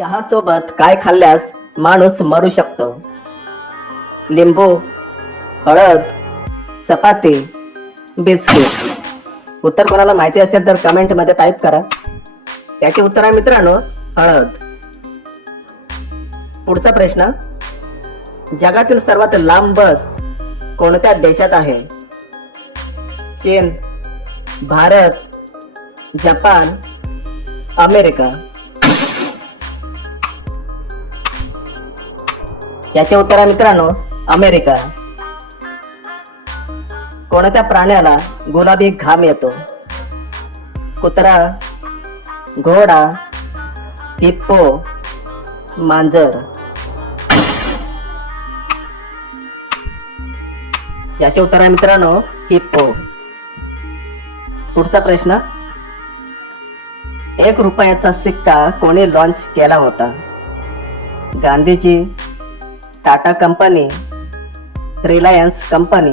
चहा सोबत काय खाल्ल्यास माणूस मरू शकतो? लिंबू, हळद, चपाती, बिस्किट. उत्तर कोणाला माहिती असेल तर कमेंट मध्ये टाईप करा. याचे उत्तर आहे मित्रांनो हळद. पुढचा प्रश्न, जगातील सर्वात लांब बस कोणत्या देशात आहे? चीन, भारत, जपान, अमेरिका. याचे उत्तर आहे मित्रांनो अमेरिका. कोणत्या प्राण्याला गुलाबी घाम येतो? कुत्रा, घोडा, हिप्पो, मांजर. याचे उत्तर आहे मित्रांनो हिप्पो. पुढचा प्रश्न, 1 रुपयाचा सिक्का कोणी लॉन्च केला होता? Gandhiji, Tata company, Reliance company,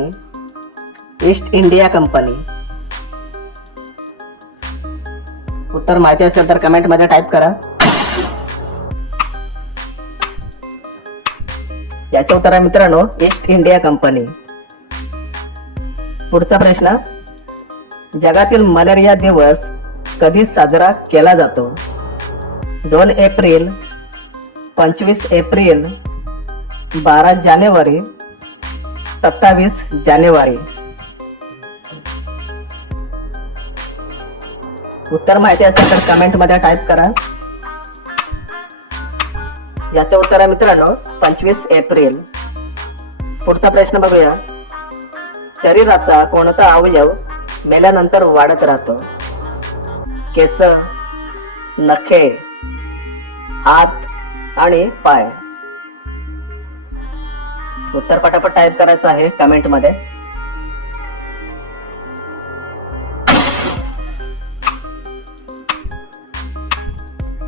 east India company. उत्तर माहिती असेल तर कमेंट मध्ये टाईप करा. याचे उत्तर आहे मित्रांनो ईस्ट इंडिया कंपनी. पुढचा प्रश्न, जगातील मलेरिया दिवस कधी साजरा केला जातो? 2 एप्रिल, 25 एप्रिल, 12 जानेवारी, 27 जानेवारी. उत्तर माहिती असेल तर कमेंट मध्ये टाईप करा. याचे उत्तर आहे मित्रांनो 25 एप्रिल. पुढचा प्रश्न बघूया, शरीराचा कोणता अवयव मेल्यानंतर वाढत राहतो? केस, नखे, हात आणि पाय. उत्तर पटापट टाईप करायचं आहे कमेंट मध्ये.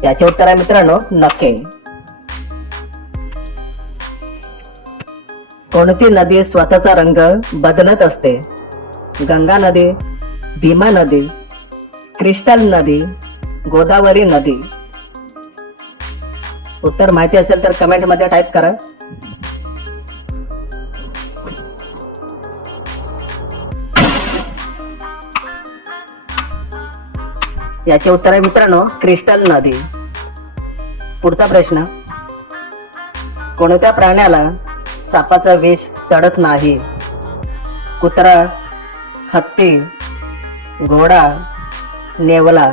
याचे उत्तर आहे मित्रांनो नखे. कोणती नदी स्वतःचा रंग बदलत असते? गंगा नदी, भीमा नदी, क्रिस्टल नदी, गोदावरी नदी. उत्तर माहिती असेल तर कमेंट मध्ये टाईप करा. याचे उत्तर आहे मित्रांनो क्रिस्टल नदी. पुढचा प्रश्न, कोणत्या प्राण्याला सापाचा विष चढत नाही? कुत्रा, हत्ती, घोडा, नेवला.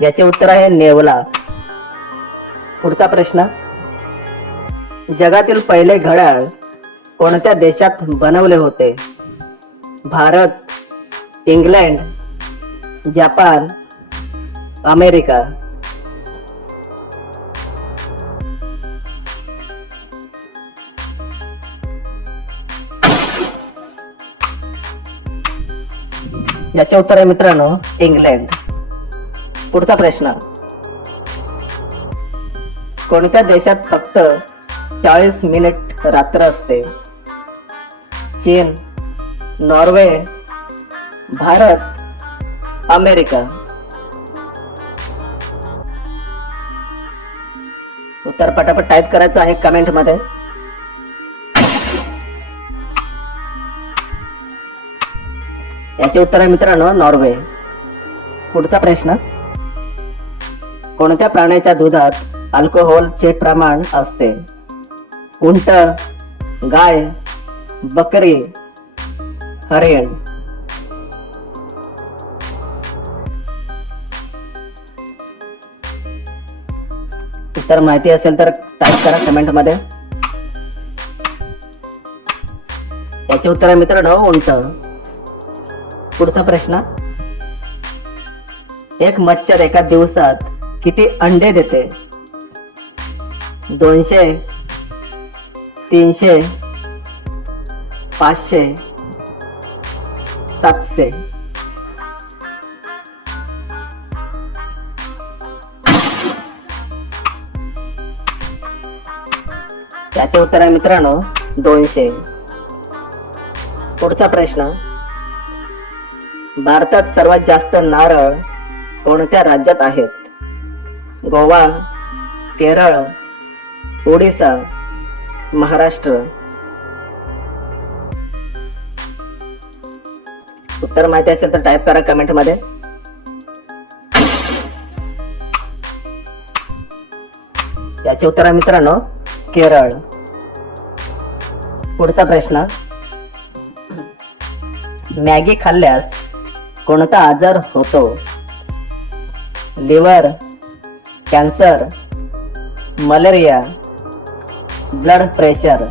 याचे उत्तर आहे नेवला. पुढचा प्रश्न, जगातील पहिले घड्याळ कोणत्या देशात बनवले होते? Bharat, England, Japan, America. याचे उत्तर आहे मित्रांनो इंग्लंड. पुढचा प्रश्न, कोणत्या देशात फक्त 40 मिनिट रात्र असते? चीन, नॉर्वे, भारत, अमेरिका. उत्तर पटापट टाईप करायचं आहे कमेंट मध्ये. याचे उत्तर आहे मित्रांनो नॉर्वे. पुढचा प्रश्न, कोणत्या प्राण्याच्या दुधात अल्कोहोलचे प्रमाण असते? उंट, गाय, बकरी, हरिण. उत्तर माहिती असेल तर टाईप करा कमेंट मध्ये. याचे उत्तर आहे मित्रांनो उंट. पुढचा प्रश्न, एक मच्छर एका दिवसात किती अंडे देते? 200, 300, 500, 700. याचे उत्तर आहे मित्रांनो 200. पुढचा प्रश्न, भारतात सर्वात जास्त नारळ कोणत्या राज्यात आहेत? गोवा, केरळ, ओडिसा, महाराष्ट्र. उत्तर माहिती असेल तर टाईप करा कमेंट मध्ये. याचे उत्तर आहे मित्रांनो केरळ. पुढचा प्रश्न, मॅगी खाल्ल्यास कोणता आजार होतो? Liver, cancer, malaria, blood pressure.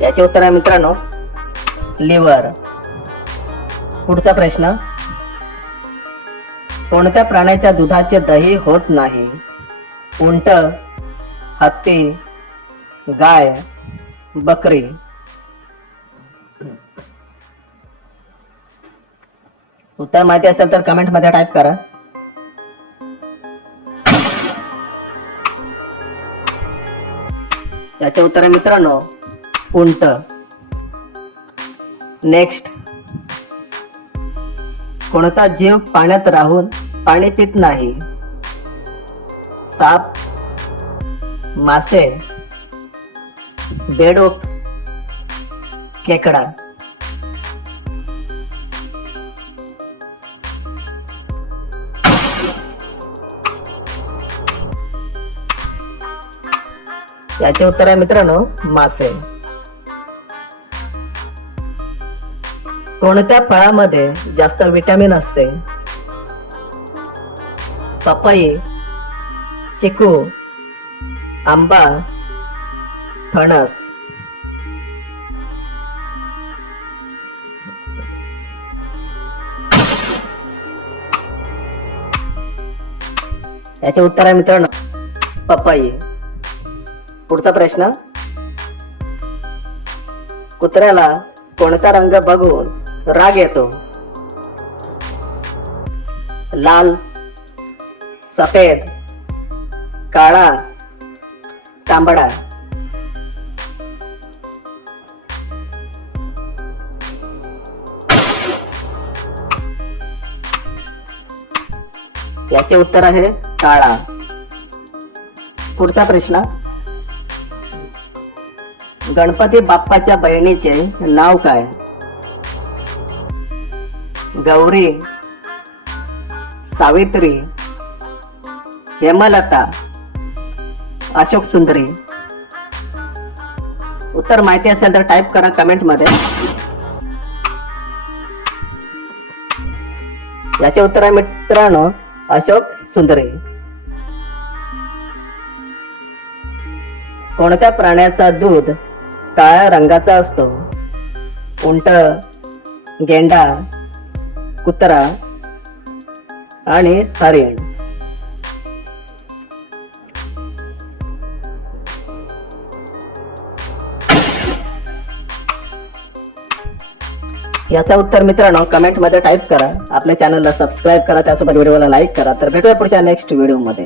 याचे उत्तर आहे मित्रांनो लिव्हर. पुढचा प्रश्न, कोणत्या प्राण्याच्या दुधाचे दही होत नाही? उंट, हत्ती, गाय, बकरी. उत्तर माहिती असेल तर कमेंट मध्ये टाईप करा. याचे उत्तर आहे मित्रांनो उंट. नेक्स्ट, कोणता जीव पाण्यात राहून पाणी पित नाही? साप, मासे, बेडूक, खेकडा. याचे उत्तर आहे मित्रांनो मासे. कोणत्या फळामध्ये जास्त विटॅमिन असते? पपई, चिकू, आंबा, फणस. याचे उत्तर आहे मित्रांनो पपई. पुढचा प्रश्न, कुत्र्याला कोणता रंग बघून राग येतो? लाल, सफेद, काळा, तांबडा. याचे उत्तर आहे काळा. पुढचा प्रश्न, गणपती बाप्पाच्या बहिणीचे नाव काय? गौरी, सावित्री, हेमलता, अशोक सुंदरी. उत्तर माहिती असेल तर टाईप करा कमेंट मध्ये. याचे उत्तर आहे मित्रांनो अशोक सुंदरी. कोणत्या प्राण्याचा दूध काळ्या रंगाचा असतो? उंट, गेंडा, कुत्रा आणि हरिण. याचा उत्तर मित्रांनो कमेंट मध्ये टाईप करा. आपल्या चॅनलला सबस्क्राईब करा, त्यासोबत व्हिडिओला लाईक करा. तर भेटूया पुढच्या नेक्स्ट व्हिडिओ मध्ये.